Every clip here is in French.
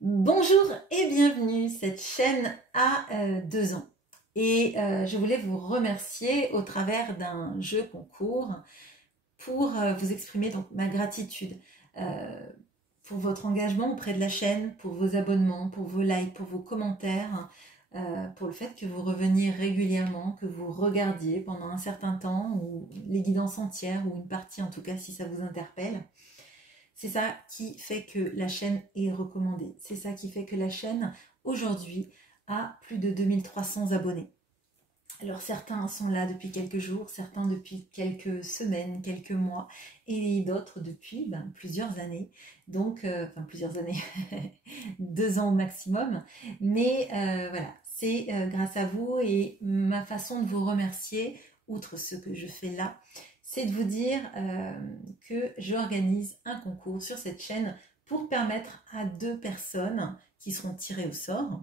Bonjour et bienvenue, cette chaîne a 2 ans et je voulais vous remercier au travers d'un jeu concours pour vous exprimer donc ma gratitude pour votre engagement auprès de la chaîne, pour vos abonnements, pour vos likes, pour vos commentaires, pour le fait que vous reveniez régulièrement, que vous regardiez pendant un certain temps ou les guidances entières ou une partie en tout cas si ça vous interpelle. C'est ça qui fait que la chaîne est recommandée. C'est ça qui fait que la chaîne, aujourd'hui, a plus de 2300 abonnés. Alors certains sont là depuis quelques jours, certains depuis quelques semaines, quelques mois, et d'autres depuis plusieurs années. Donc, enfin plusieurs années, 2 ans au maximum. Mais voilà, c'est grâce à vous et ma façon de vous remercier, outre ce que je fais là, c'est de vous dire que j'organise un concours sur cette chaîne pour permettre à 2 personnes qui seront tirées au sort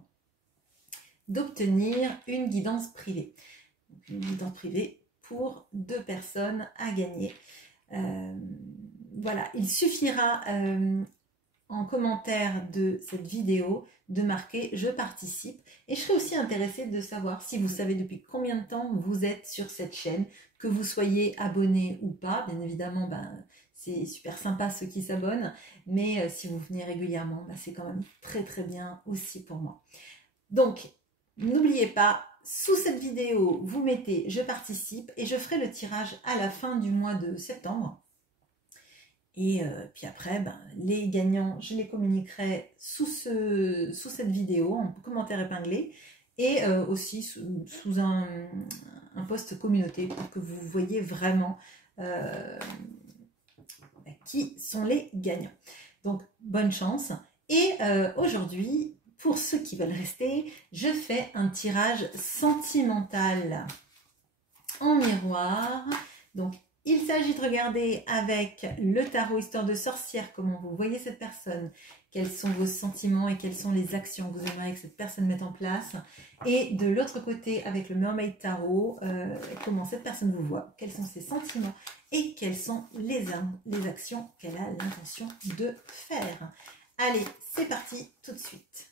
d'obtenir une guidance privée. Donc, une guidance privée pour 2 personnes à gagner. Voilà, il suffira en commentaire de cette vidéo de marquer « Je participe » et je serais aussi intéressée de savoir si vous savez depuis combien de temps vous êtes sur cette chaîne, que vous soyez abonné ou pas. Bien évidemment, c'est super sympa ceux qui s'abonnent, mais si vous venez régulièrement, c'est quand même très très bien aussi pour moi. Donc, n'oubliez pas, sous cette vidéo, vous mettez « Je participe » et je ferai le tirage à la fin du mois de septembre. Et puis après, les gagnants, je les communiquerai sous cette vidéo, en commentaire épinglé, et aussi sous un post communauté pour que vous voyez vraiment qui sont les gagnants. Donc, bonne chance. Et aujourd'hui, pour ceux qui veulent rester, je fais un tirage sentimental en miroir. Donc, il s'agit de regarder avec le tarot Histoire de sorcière comment vous voyez cette personne, quels sont vos sentiments et quelles sont les actions que vous aimeriez que cette personne mette en place. Et de l'autre côté, avec le Mermaid Tarot, comment cette personne vous voit, quels sont ses sentiments et quelles sont les actions qu'elle a l'intention de faire. Allez, c'est parti tout de suite.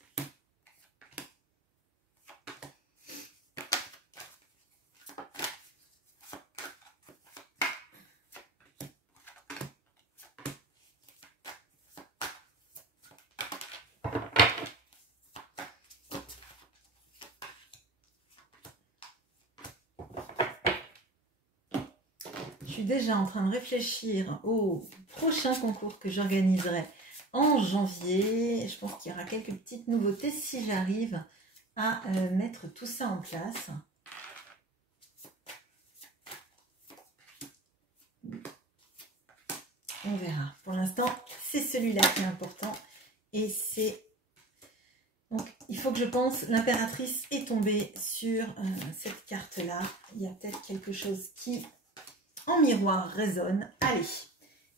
Je suis déjà en train de réfléchir au prochain concours que j'organiserai en janvier. Je pense qu'il y aura quelques petites nouveautés si j'arrive à mettre tout ça en place. On verra. Pour l'instant, c'est celui-là qui est important. Et c'est... Donc, il faut que je pense... L'impératrice est tombée sur cette carte-là. Il y a peut-être quelque chose qui... en miroir résonne. Allez,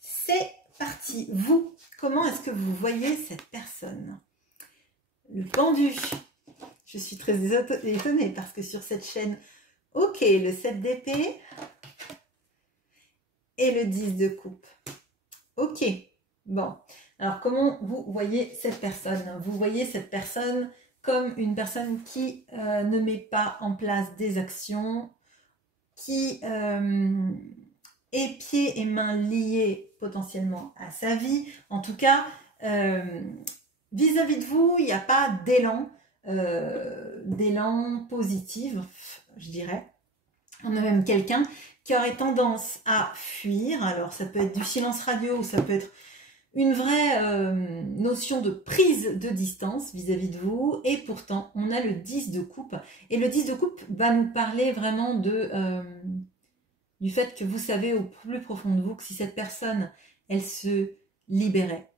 c'est parti. Vous, comment est-ce que vous voyez cette personne? Le pendu. Je suis très étonnée parce que sur cette chaîne, ok, le 7 d'épée et le 10 de coupe. Ok, bon. Alors, comment vous voyez cette personne? Vous voyez cette personne comme une personne qui ne met pas en place des actions, qui... et pieds et mains liés potentiellement à sa vie. En tout cas, vis-à-vis de vous, il n'y a pas d'élan positif, je dirais. On a même quelqu'un qui aurait tendance à fuir. Alors, ça peut être du silence radio ou ça peut être une vraie notion de prise de distance vis-à-vis de vous. Et pourtant, on a le 10 de coupe. Et le 10 de coupe va nous parler vraiment du fait que vous savez au plus profond de vous que si cette personne, elle se libérait,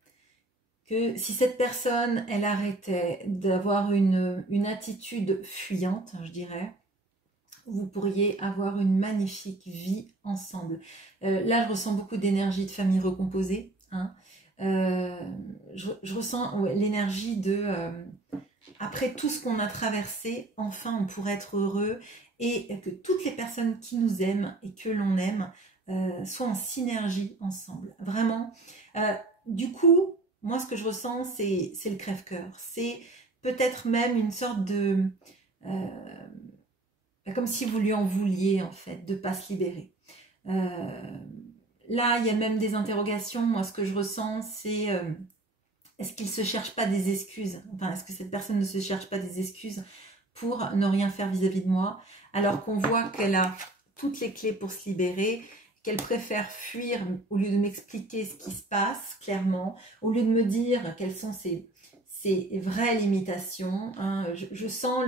que si cette personne, elle arrêtait d'avoir une attitude fuyante, je dirais, vous pourriez avoir une magnifique vie ensemble. Là, je ressens beaucoup d'énergie de famille recomposée. Hein. Je ressens l'énergie de... après tout ce qu'on a traversé, enfin, on pourrait être heureux et que toutes les personnes qui nous aiment et que l'on aime soient en synergie ensemble. Vraiment. Du coup, moi ce que je ressens, c'est le crève-cœur. C'est peut-être même une sorte de... comme si vous lui en vouliez en fait, de ne pas se libérer. Là, il y a même des interrogations. Moi, ce que je ressens, c'est est-ce qu'il ne se cherche pas des excuses? Enfin, est-ce que cette personne ne se cherche pas des excuses pour ne rien faire vis-à-vis de moi, alors qu'on voit qu'elle a toutes les clés pour se libérer, qu'elle préfère fuir au lieu de m'expliquer ce qui se passe clairement, au lieu de me dire quelles sont ses vraies limitations. Hein. Je sens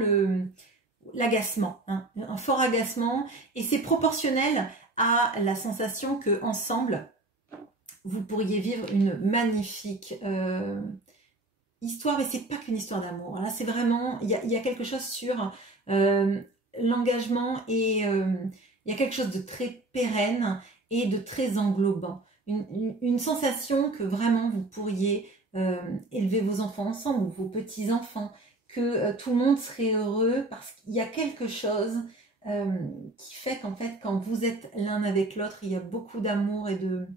l'agacement, hein, un fort agacement, et c'est proportionnel à la sensation que ensemble vous pourriez vivre une magnifique histoire, mais c'est pas qu'une histoire d'amour. Là, c'est vraiment, il y a quelque chose sur l'engagement et il y a quelque chose de très pérenne et de très englobant. Une sensation que vraiment vous pourriez élever vos enfants ensemble ou vos petits-enfants, que tout le monde serait heureux parce qu'il y a quelque chose qui fait qu'en fait, quand vous êtes l'un avec l'autre, il y a beaucoup d'amour et de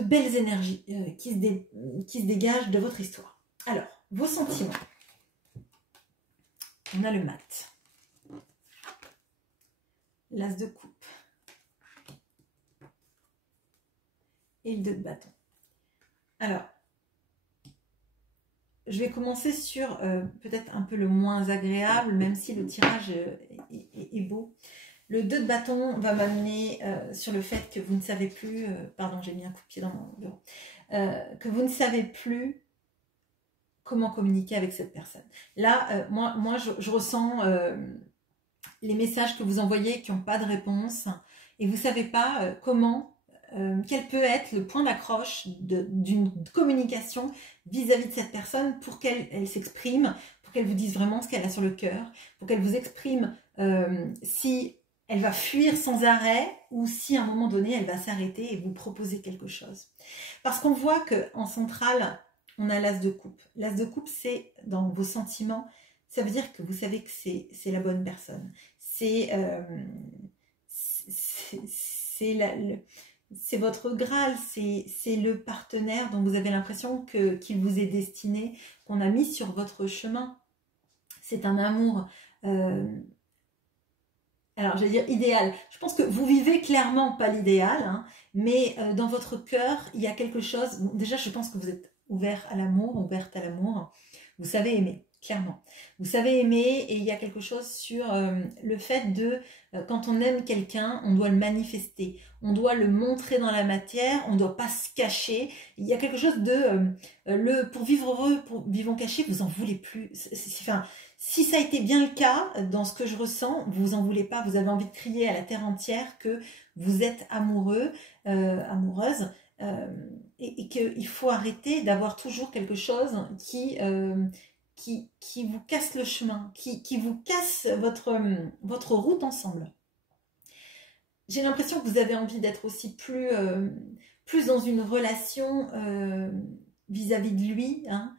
belles énergies qui se dégagent de votre histoire. Alors, vos sentiments. On a le mat. L'as de coupe. Et le 2 de bâton. Alors, je vais commencer sur peut-être un peu le moins agréable, même si le tirage est beau. Le 2 de bâton va m'amener sur le fait que vous ne savez plus, pardon, j'ai mis un coup de pied dans mon bureau, que vous ne savez plus comment communiquer avec cette personne. Là, moi je ressens les messages que vous envoyez qui n'ont pas de réponse et vous ne savez pas comment, quel peut être le point d'accroche d'une communication vis-à-vis de cette personne pour qu'elle s'exprime, pour qu'elle vous dise vraiment ce qu'elle a sur le cœur, pour qu'elle vous exprime si elle va fuir sans arrêt ou si à un moment donné elle va s'arrêter et vous proposer quelque chose. Parce qu'on voit qu'en centrale, on a l'as de coupe. L'as de coupe, c'est dans vos sentiments, ça veut dire que vous savez que c'est la bonne personne. C'est votre Graal, c'est le partenaire dont vous avez l'impression qu'il vous est destiné, qu'on a mis sur votre chemin. C'est un amour... alors, j'allais dire idéal. Je pense que vous vivez clairement pas l'idéal, hein, mais dans votre cœur, il y a quelque chose... Bon, déjà, je pense que vous êtes ouvert à l'amour, ouverte à l'amour. Vous savez aimer, clairement. Vous savez aimer et il y a quelque chose sur le fait de... quand on aime quelqu'un, on doit le manifester. On doit le montrer dans la matière, on ne doit pas se cacher. Il y a quelque chose de... pour vivre heureux, pour vivre caché, vous en voulez plus. Enfin... Si ça a été bien le cas, dans ce que je ressens, vous en voulez pas, vous avez envie de crier à la terre entière que vous êtes amoureux, amoureuse, et qu'il faut arrêter d'avoir toujours quelque chose qui vous casse le chemin, qui vous casse votre route ensemble. J'ai l'impression que vous avez envie d'être aussi plus dans une relation vis-à-vis de lui, hein,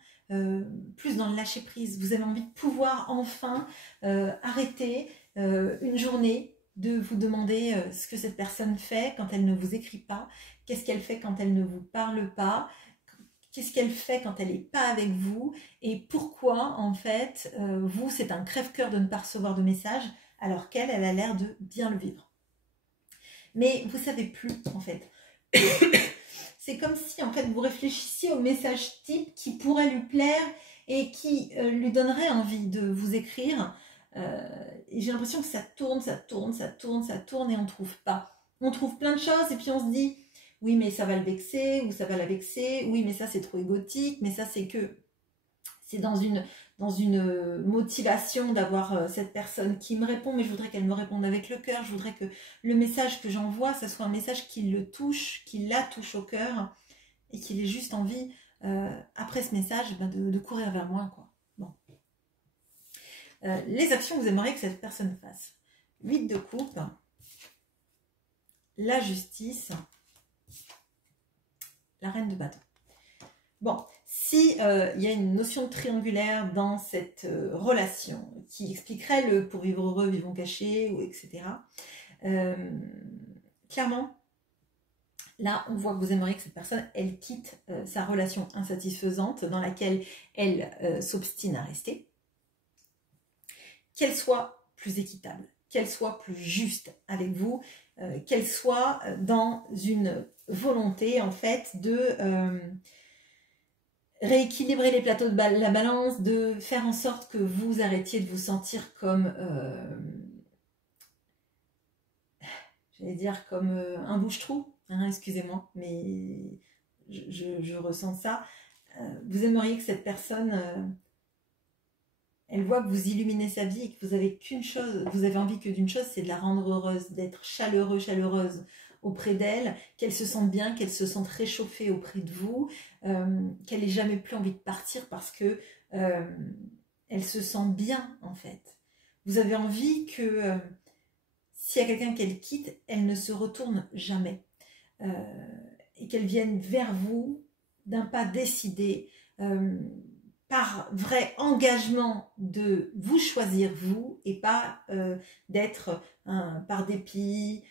plus dans le lâcher prise. Vous avez envie de pouvoir enfin arrêter une journée de vous demander ce que cette personne fait quand elle ne vous écrit pas, qu'est-ce qu'elle fait quand elle ne vous parle pas, qu'est-ce qu'elle fait quand elle n'est pas avec vous et pourquoi en fait vous c'est un crève-cœur de ne pas recevoir de message alors qu'elle a l'air de bien le vivre. Mais vous ne savez plus en fait. C'est comme si en fait vous réfléchissiez au message type qui pourrait lui plaire et qui lui donnerait envie de vous écrire. Et j'ai l'impression que ça tourne et on ne trouve pas. On trouve plein de choses et puis on se dit oui mais ça va le vexer ou ça va la vexer, oui mais ça c'est trop égotique, mais ça c'est que c'est dans une motivation d'avoir cette personne qui me répond, mais je voudrais qu'elle me réponde avec le cœur, je voudrais que le message que j'envoie, ça soit un message qui le touche, qui la touche au cœur, et qu'il ait juste envie, après ce message, de courir vers moi, quoi. Bon. Les actions que vous aimeriez que cette personne fasse. 8 de coupe, la justice, la reine de bâton. Bon, si y a une notion triangulaire dans cette relation qui expliquerait le pour vivre heureux, vivons cachés, ou etc. Clairement, Là, on voit que vous aimeriez que cette personne, elle quitte sa relation insatisfaisante dans laquelle elle s'obstine à rester, qu'elle soit plus équitable, qu'elle soit plus juste avec vous, qu'elle soit dans une volonté en fait de rééquilibrer les plateaux de la balance, de faire en sorte que vous arrêtiez de vous sentir comme, j'allais dire comme un bouche-trou, hein, excusez-moi, mais je ressens ça. Vous aimeriez que cette personne, elle voit que vous illuminez sa vie et que vous avez qu'une chose, vous avez envie que d'une chose, c'est de la rendre heureuse, d'être chaleureux, chaleureuse auprès d'elle, qu'elle se sente bien, qu'elle se sente réchauffée auprès de vous, qu'elle n'ait jamais plus envie de partir parce que elle se sent bien en fait. Vous avez envie que s'il y a quelqu'un qu'elle quitte, elle ne se retourne jamais et qu'elle vienne vers vous d'un pas décidé, par vrai engagement de vous choisir vous et pas d'être par dépit,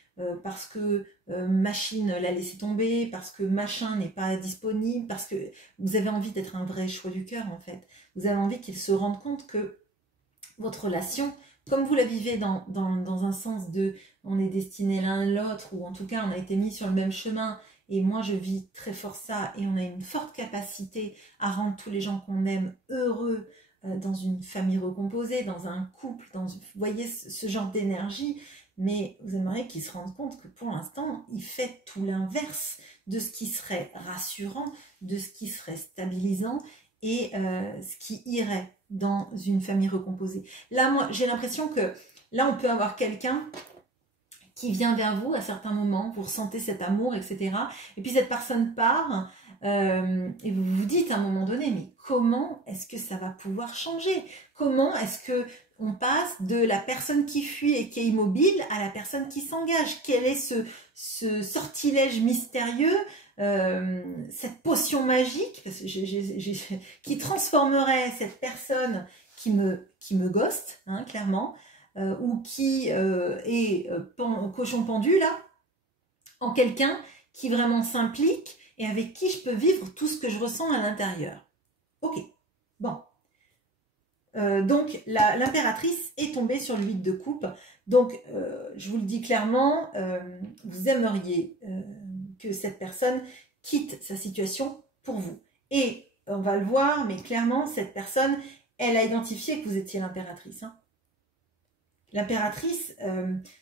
parce que machine l'a laissé tomber, parce que machin n'est pas disponible, parce que vous avez envie d'être un vrai choix du cœur en fait. Vous avez envie qu'il se rende compte que votre relation, comme vous la vivez dans un sens de on est destiné l'un à l'autre, ou en tout cas on a été mis sur le même chemin, et moi je vis très fort ça, et on a une forte capacité à rendre tous les gens qu'on aime heureux dans une famille recomposée, dans un couple, vous voyez ce genre d'énergie, mais vous aimeriez qu'ils se rendent compte que pour l'instant, il fait tout l'inverse de ce qui serait rassurant, de ce qui serait stabilisant, et ce qui irait dans une famille recomposée. Là, moi, j'ai l'impression que là, on peut avoir quelqu'un qui vient vers vous à certains moments, vous ressentez cet amour, etc. Et puis cette personne part, et vous vous dites à un moment donné, mais comment est-ce que ça va pouvoir changer? Comment est-ce que on passe de la personne qui fuit et qui est immobile à la personne qui s'engage? Quel est ce sortilège mystérieux, cette potion magique qui transformerait cette personne qui me ghoste, hein, clairement, ou qui est cochon pendu là, en quelqu'un qui vraiment s'implique et avec qui je peux vivre tout ce que je ressens à l'intérieur. Ok, bon. Donc l'impératrice est tombée sur le 8 de coupe. Donc je vous le dis clairement, vous aimeriez que cette personne quitte sa situation pour vous. Et on va le voir, mais clairement cette personne, elle a identifié que vous étiez l'impératrice. Hein. L'impératrice,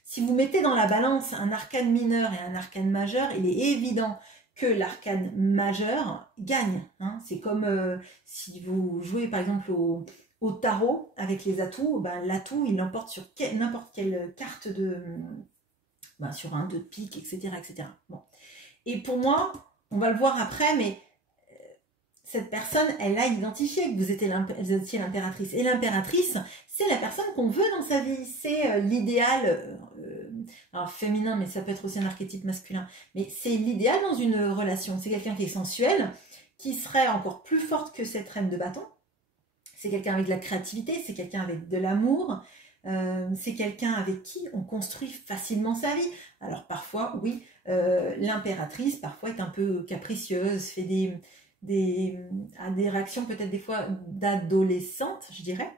si vous mettez dans la balance un arcane mineur et un arcane majeur, il est évident que l'arcane majeur gagne. Hein. C'est comme si vous jouez par exemple au tarot avec les atouts, ben, l'atout il l'emporte sur n'importe quelle carte sur un 2 de pique, etc., etc. Bon. Et pour moi, on va le voir après, mais cette personne, elle a identifié que vous étiez l'impératrice. Et l'impératrice, c'est la personne qu'on veut dans sa vie. C'est l'idéal, alors féminin, mais ça peut être aussi un archétype masculin. Mais c'est l'idéal dans une relation. C'est quelqu'un qui est sensuel, qui serait encore plus forte que cette reine de bâton. C'est quelqu'un avec de la créativité, c'est quelqu'un avec de l'amour. C'est quelqu'un avec qui on construit facilement sa vie. Alors parfois, oui, l'impératrice, parfois est un peu capricieuse, fait a des réactions peut-être des fois d'adolescente, je dirais.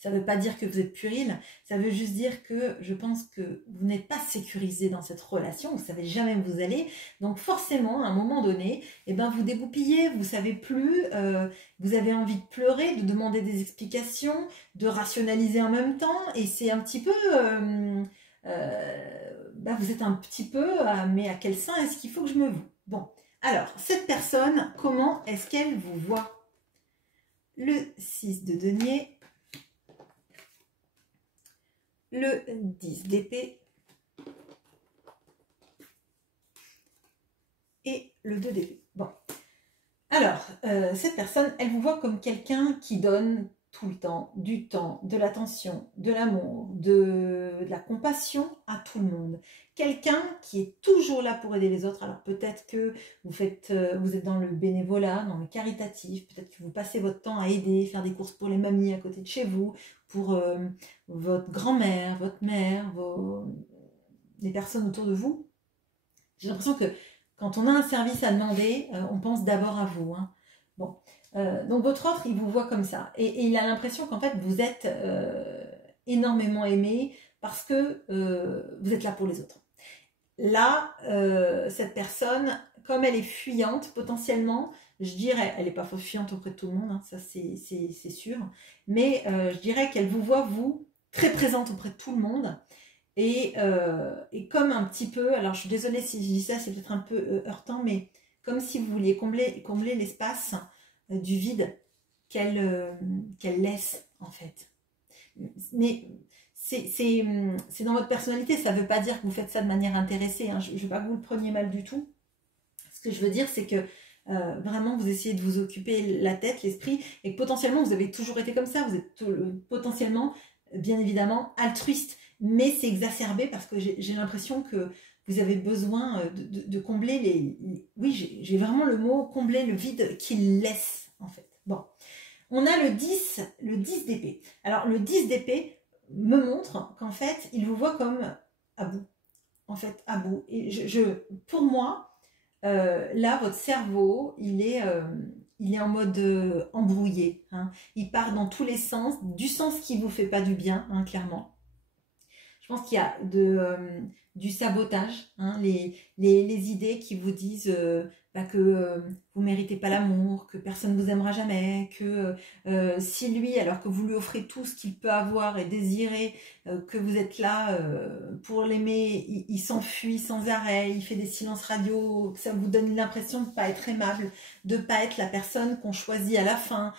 Ça ne veut pas dire que vous êtes puéril, ça veut juste dire que je pense que vous n'êtes pas sécurisé dans cette relation, vous ne savez jamais où vous allez, donc forcément, à un moment donné, eh ben, vous dégoupillez, vous ne savez plus, vous avez envie de pleurer, de demander des explications, de rationaliser en même temps, et c'est un petit peu... vous êtes un petit peu, mais à quel sein est-ce qu'il faut que je me voue? Bon. Alors, cette personne, comment est-ce qu'elle vous voit? Le 6 de denier, le 10 d'épée et le 2 d'épée. Bon. Alors, cette personne, elle vous voit comme quelqu'un qui donne tout le temps, du temps, de l'attention, de l'amour, de la compassion à tout le monde. Quelqu'un qui est toujours là pour aider les autres. Alors peut-être que vous êtes dans le bénévolat, dans le caritatif, peut-être que vous passez votre temps à aider, faire des courses pour les mamies à côté de chez vous, pour votre grand-mère, votre mère, les personnes autour de vous. J'ai l'impression que quand on a un service à demander, on pense d'abord à vous. Hein. Bon, donc votre autre, il vous voit comme ça. Et il a l'impression qu'en fait, vous êtes énormément aimé parce que vous êtes là pour les autres. Là, cette personne, comme elle est fuyante, potentiellement, je dirais, elle n'est pas fuyante auprès de tout le monde, hein, ça c'est sûr, mais je dirais qu'elle vous voit, vous, très présente auprès de tout le monde, et comme un petit peu, alors je suis désolée si je dis ça, c'est peut-être un peu heurtant, mais comme si vous vouliez combler l'espace du vide qu'elle laisse, en fait. Mais c'est dans votre personnalité, ça ne veut pas dire que vous faites ça de manière intéressée, hein. Je ne veux pas que vous le preniez mal du tout. Ce que je veux dire, c'est que vraiment vous essayez de vous occuper la tête, l'esprit, et que potentiellement vous avez toujours été comme ça, vous êtes potentiellement, bien évidemment, altruiste, mais c'est exacerbé parce que j'ai l'impression que vous avez besoin de combler oui, j'ai vraiment le mot combler le vide qu'il laisse, en fait. Bon, on a le 10 d'épée. Alors le 10 d'épée me montre qu'en fait, il vous voit comme à bout. En fait, à bout. Et pour moi, là, votre cerveau, il est en mode embrouillé. Hein. Il part dans tous les sens, du sens qui ne vous fait pas du bien, hein, clairement. Je pense qu'il y a du sabotage, hein, les idées qui vous disent que vous ne méritez pas l'amour, que personne ne vous aimera jamais, que si lui, alors que vous lui offrez tout ce qu'il peut avoir et désirer, que vous êtes là pour l'aimer, il s'enfuit sans arrêt, il fait des silences radio, que ça vous donne l'impression de ne pas être aimable, de ne pas être la personne qu'on choisit à la fin.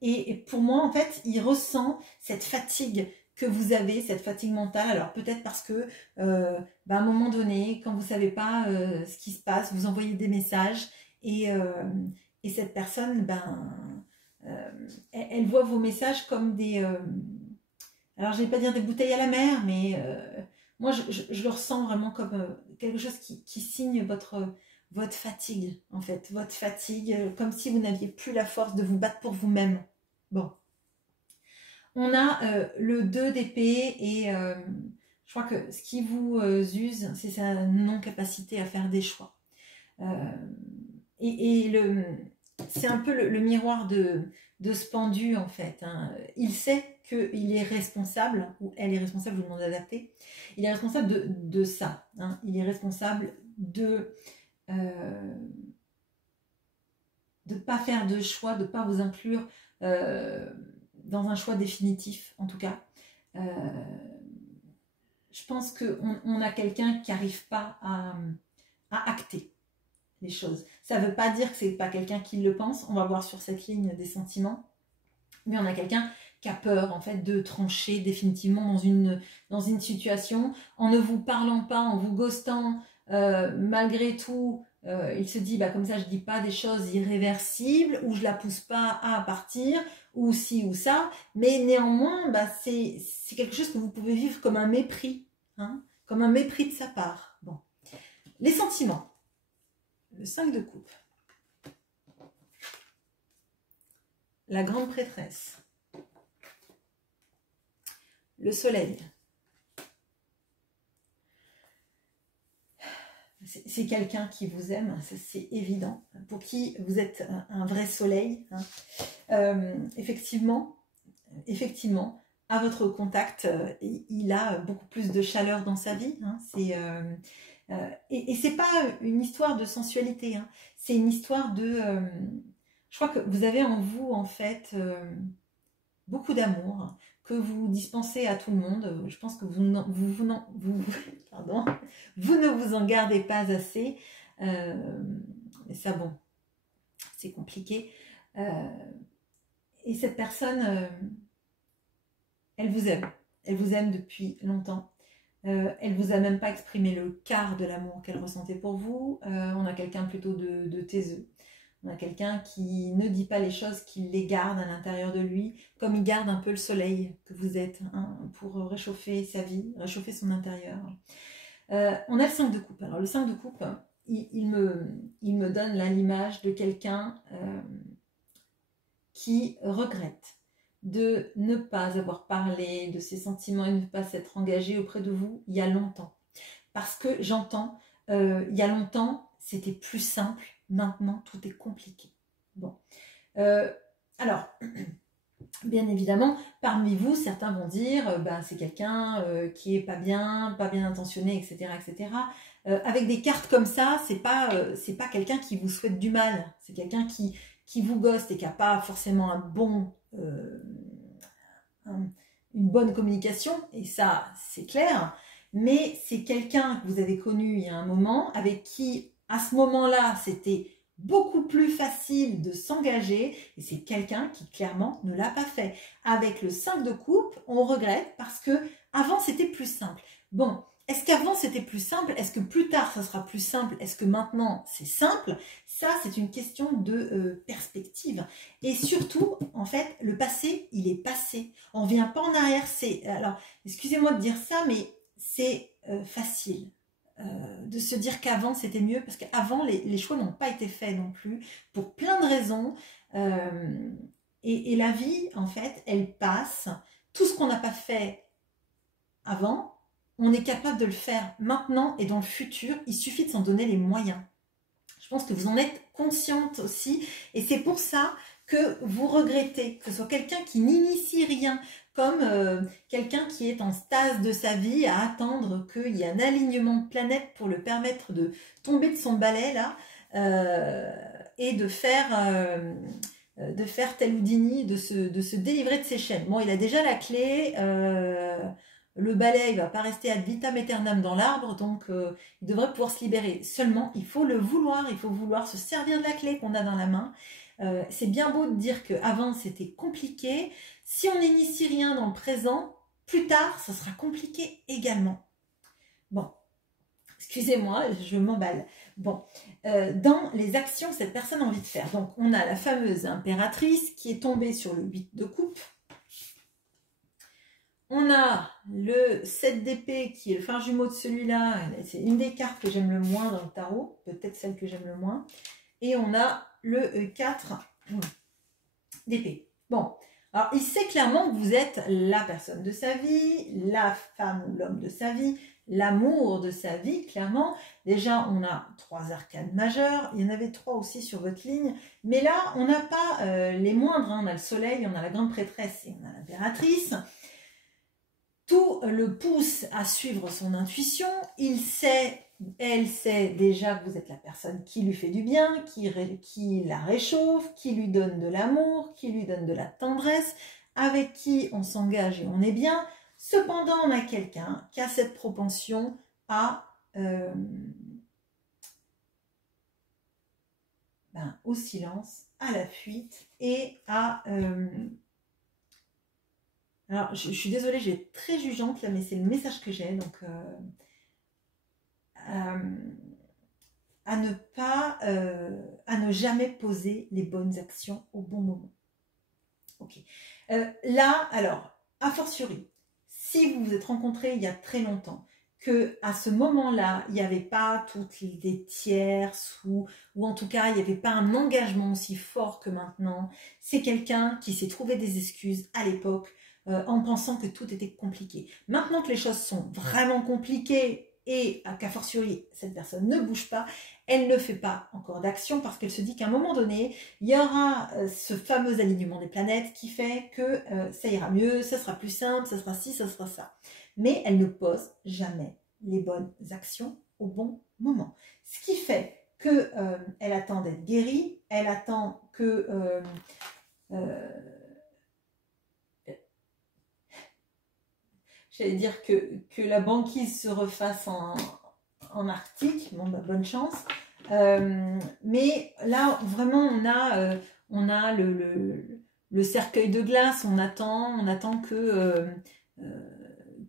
Et pour moi, en fait, il ressent cette fatigue que vous avez, cette fatigue mentale. Alors peut-être parce que à un moment donné, quand vous ne savez pas ce qui se passe, vous envoyez des messages et cette personne, elle voit vos messages comme des... alors je ne vais pas dire des bouteilles à la mer, mais moi je le ressens vraiment comme quelque chose qui signe votre fatigue, en fait. Votre fatigue, comme si vous n'aviez plus la force de vous battre pour vous-même. Bon. On a le 2 d'épée et je crois que ce qui vous use, c'est sa non-capacité à faire des choix. C'est un peu le miroir de ce pendu, en fait. Hein. Il sait qu'il est responsable, ou elle est responsable, je vous demande d'adapter. Il est responsable de ça. Hein. Il est responsable de pas faire de choix, de ne pas vous inclure dans un choix définitif, en tout cas. Je pense qu'on a quelqu'un qui n'arrive pas à acter les choses. Ça ne veut pas dire que ce n'est pas quelqu'un qui le pense, on va voir sur cette ligne des sentiments, mais on a quelqu'un qui a peur, en fait, de trancher définitivement dans une situation, en ne vous parlant pas, en vous ghostant, malgré tout, il se dit, comme ça, je ne dis pas des choses irréversibles, ou je ne la pousse pas à partir, ou ci ou ça, mais néanmoins, c'est quelque chose que vous pouvez vivre comme un mépris, hein, comme un mépris de sa part. Bon. Les sentiments. Le 5 de coupe. La grande prêtresse. Le soleil. C'est quelqu'un qui vous aime, c'est évident, pour qui vous êtes un vrai soleil. Hein. Effectivement, à votre contact, il a beaucoup plus de chaleur dans sa vie. Hein. Et c'est pas une histoire de sensualité, hein. C'est une histoire de... je crois que vous avez en vous, en fait, beaucoup d'amour, que vous dispensez à tout le monde. Je pense que pardon, vous ne vous en gardez pas assez. Mais ça, bon, c'est compliqué. Et cette personne, elle vous aime. Elle vous aime depuis longtemps. Elle ne vous a même pas exprimé le quart de l'amour qu'elle ressentait pour vous. On a quelqu'un plutôt de taiseux. On a quelqu'un qui ne dit pas les choses, qui les garde à l'intérieur de lui, comme il garde un peu le soleil que vous êtes, hein, pour réchauffer sa vie, réchauffer son intérieur. On a le 5 de coupe. Alors le 5 de coupe, il me donne là l'image de quelqu'un qui regrette de ne pas avoir parlé de ses sentiments et de ne pas s'être engagé auprès de vous il y a longtemps. parce que j'entends, il y a longtemps, c'était plus simple, maintenant tout est compliqué. Bon, alors, bien évidemment, parmi vous, certains vont dire, ben, c'est quelqu'un qui est pas bien intentionné, etc., etc. Avec des cartes comme ça, c'est pas quelqu'un qui vous souhaite du mal, c'est quelqu'un qui vous ghoste et qui n'a pas forcément une bonne communication, et ça, c'est clair, mais c'est quelqu'un que vous avez connu il y a un moment, avec qui, à ce moment-là, c'était beaucoup plus facile de s'engager, et c'est quelqu'un qui, clairement, ne l'a pas fait. Avec le 5 de coupe, on regrette parce que avant c'était plus simple. Bon, est-ce qu'avant c'était plus simple? Est-ce que plus tard ça sera plus simple? Est-ce que maintenant c'est simple? Ça, c'est une question de perspective. Et surtout, en fait, le passé, il est passé. On ne vient pas en arrière. Alors, excusez-moi de dire ça, mais c'est facile de se dire qu'avant c'était mieux, parce qu'avant les choix n'ont pas été faits non plus, pour plein de raisons. Et la vie, en fait, elle passe. Tout ce qu'on n'a pas fait avant, on est capable de le faire maintenant et dans le futur. Il suffit de s'en donner les moyens. Je pense que vous en êtes consciente aussi. Et c'est pour ça que vous regrettez que ce soit quelqu'un qui n'initie rien, comme quelqu'un qui est en stase de sa vie à attendre qu'il y ait un alignement de planètes pour le permettre de tomber de son balai là et de faire tel Houdini, de se délivrer de ses chaînes. Bon, il a déjà la clé, le balai, il ne va pas rester ad vitam aeternam dans l'arbre, donc il devrait pouvoir se libérer. Seulement, il faut le vouloir, il faut vouloir se servir de la clé qu'on a dans la main. C'est bien beau de dire qu'avant c'était compliqué. Si on n'initie rien dans le présent, plus tard, ça sera compliqué également. Bon, excusez-moi, je m'emballe. Bon, dans les actions que cette personne a envie de faire, donc on a la fameuse impératrice qui est tombée sur le 8 de coupe. On a le 7 d'épée qui est le frère jumeau de celui-là. C'est une des cartes que j'aime le moins dans le tarot, peut-être celle que j'aime le moins. Et on a le 4 d'épée. Bon, alors il sait clairement que vous êtes la personne de sa vie, la femme ou l'homme de sa vie, l'amour de sa vie, clairement. Déjà, on a 3 arcanes majeures, il y en avait 3 aussi sur votre ligne, mais là, on n'a pas les moindres, hein. On a le soleil, on a la grande prêtresse et on a l'impératrice. Tout le pousse à suivre son intuition, elle sait déjà que vous êtes la personne qui lui fait du bien, qui la réchauffe, qui lui donne de l'amour, qui lui donne de la tendresse, avec qui on s'engage et on est bien. Cependant, on a quelqu'un qui a cette propension au silence, à la fuite et à... alors, je suis désolée, j'ai été très jugeante là, mais c'est le message que j'ai, donc... à ne jamais poser les bonnes actions au bon moment. Ok. Là, alors, a fortiori, si vous vous êtes rencontrés il y a très longtemps, que à ce moment-là, il n'y avait pas toutes les tierces ou en tout cas, il n'y avait pas un engagement aussi fort que maintenant, c'est quelqu'un qui s'est trouvé des excuses à l'époque en pensant que tout était compliqué. Maintenant que les choses sont vraiment compliquées, et qu'a fortiori, cette personne ne bouge pas, elle ne fait pas encore d'action parce qu'elle se dit qu'à un moment donné, il y aura ce fameux alignement des planètes qui fait que ça ira mieux, ça sera plus simple, ça sera ci, ça sera ça. Mais elle ne pose jamais les bonnes actions au bon moment. Ce qui fait qu'elle attend d'être guérie, elle attend que... j'allais dire que la banquise se refasse en Arctique. Bon, bah, bonne chance. Mais là, vraiment, on a le cercueil de glace. On attend que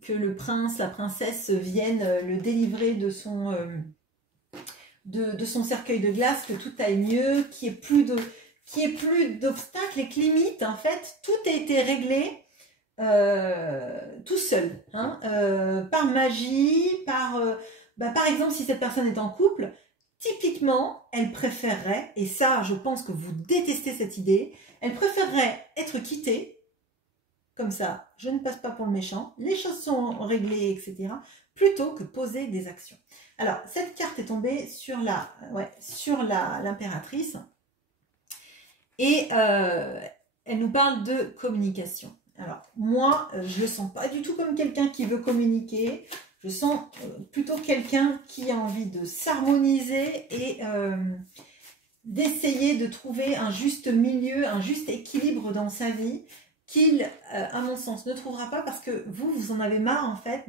le prince, la princesse viennent le délivrer de son cercueil de glace, que tout aille mieux, qu'il n'y ait plus d'obstacles et que limite, en fait, tout a été réglé. Tout seul, hein, par magie, par exemple, si cette personne est en couple, typiquement, elle préférerait, et ça, je pense que vous détestez cette idée, elle préférerait être quittée comme ça, je ne passe pas pour le méchant, les choses sont réglées, etc. Plutôt que poser des actions. Alors, cette carte est tombée sur l'impératrice et elle nous parle de communication. Alors, moi, je ne le sens pas du tout comme quelqu'un qui veut communiquer. Je sens plutôt quelqu'un qui a envie de s'harmoniser et d'essayer de trouver un juste milieu, un juste équilibre dans sa vie qu'il, à mon sens, ne trouvera pas parce que vous en avez marre en fait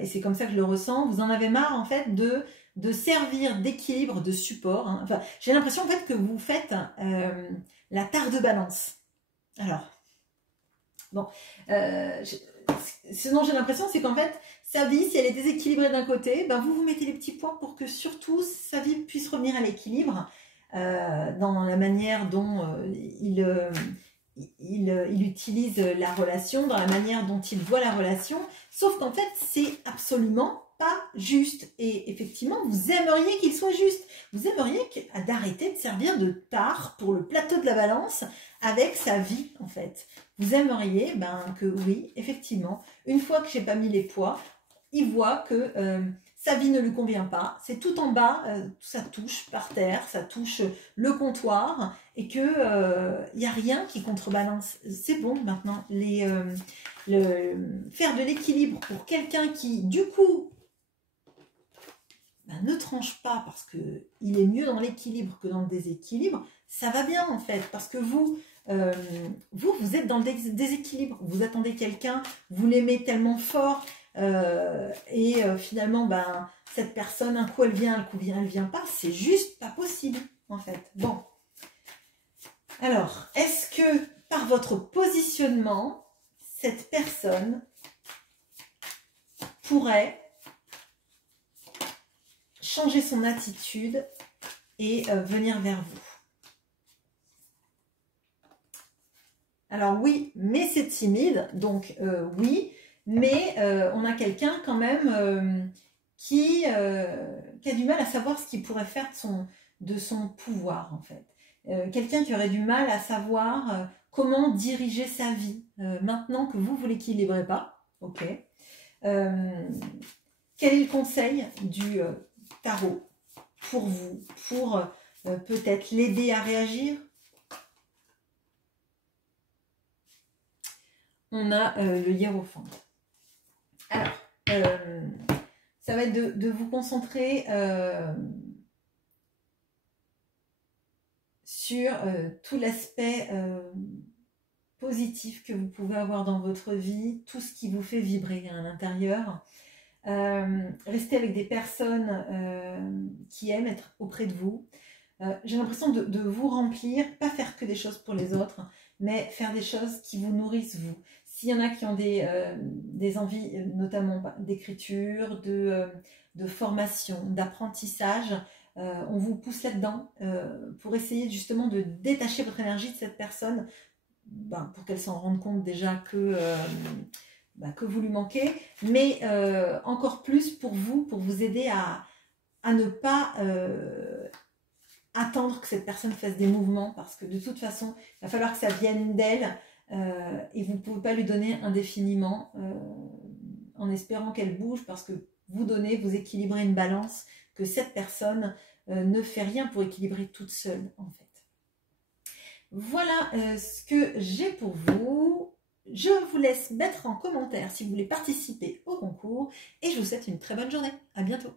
et c'est comme ça que je le ressens, vous en avez marre en fait de servir d'équilibre, de support. Hein. Enfin, j'ai l'impression en fait que vous faites la tare de balance. Alors, bon, ce dont j'ai l'impression, c'est qu'en fait, sa vie, si elle est déséquilibrée d'un côté, ben vous mettez les petits points pour que surtout sa vie puisse revenir à l'équilibre dans la manière dont il utilise la relation, dans la manière dont il voit la relation, sauf qu'en fait, c'est absolument pas juste. Et effectivement, vous aimeriez qu'il soit juste. Vous aimeriez d'arrêter de servir de tare pour le plateau de la balance avec sa vie, en fait. Vous aimeriez que oui, effectivement, une fois que j'ai pas mis les poids, il voit que sa vie ne lui convient pas, c'est tout en bas, ça touche par terre, ça touche le comptoir, et que il n'y a rien qui contrebalance. C'est bon maintenant, faire de l'équilibre pour quelqu'un qui, du coup, ne tranche pas parce qu'il est mieux dans l'équilibre que dans le déséquilibre, ça va bien en fait, parce que vous êtes dans le déséquilibre, vous attendez quelqu'un, vous l'aimez tellement fort, et finalement, cette personne, un coup elle vient, un coup elle vient pas, c'est juste pas possible en fait. Bon, alors, est-ce que par votre positionnement, cette personne pourrait changer son attitude et venir vers vous? Alors oui, mais c'est timide, donc oui, mais on a quelqu'un quand même qui a du mal à savoir ce qu'il pourrait faire de son pouvoir en fait. Quelqu'un qui aurait du mal à savoir comment diriger sa vie maintenant que vous ne l'équilibrez pas. Ok. Quel est le conseil du tarot pour vous, pour peut-être l'aider à réagir? On a le hiérophant. Alors, ça va être de vous concentrer sur tout l'aspect positif que vous pouvez avoir dans votre vie, tout ce qui vous fait vibrer à l'intérieur. Restez avec des personnes qui aiment être auprès de vous. J'ai l'impression de vous remplir, pas faire que des choses pour les autres, mais faire des choses qui vous nourrissent vous. S'il y en a qui ont des envies, notamment d'écriture, de formation, d'apprentissage, on vous pousse là-dedans pour essayer justement de détacher votre énergie de cette personne, pour qu'elle s'en rende compte déjà que vous lui manquez, mais encore plus pour vous aider à ne pas attendre que cette personne fasse des mouvements, parce que de toute façon, il va falloir que ça vienne d'elle, et vous ne pouvez pas lui donner indéfiniment en espérant qu'elle bouge, parce que vous donnez, vous équilibrez une balance que cette personne ne fait rien pour équilibrer toute seule en fait. Voilà ce que j'ai pour vous. Je vous laisse mettre en commentaire si vous voulez participer au concours et je vous souhaite une très bonne journée. À bientôt.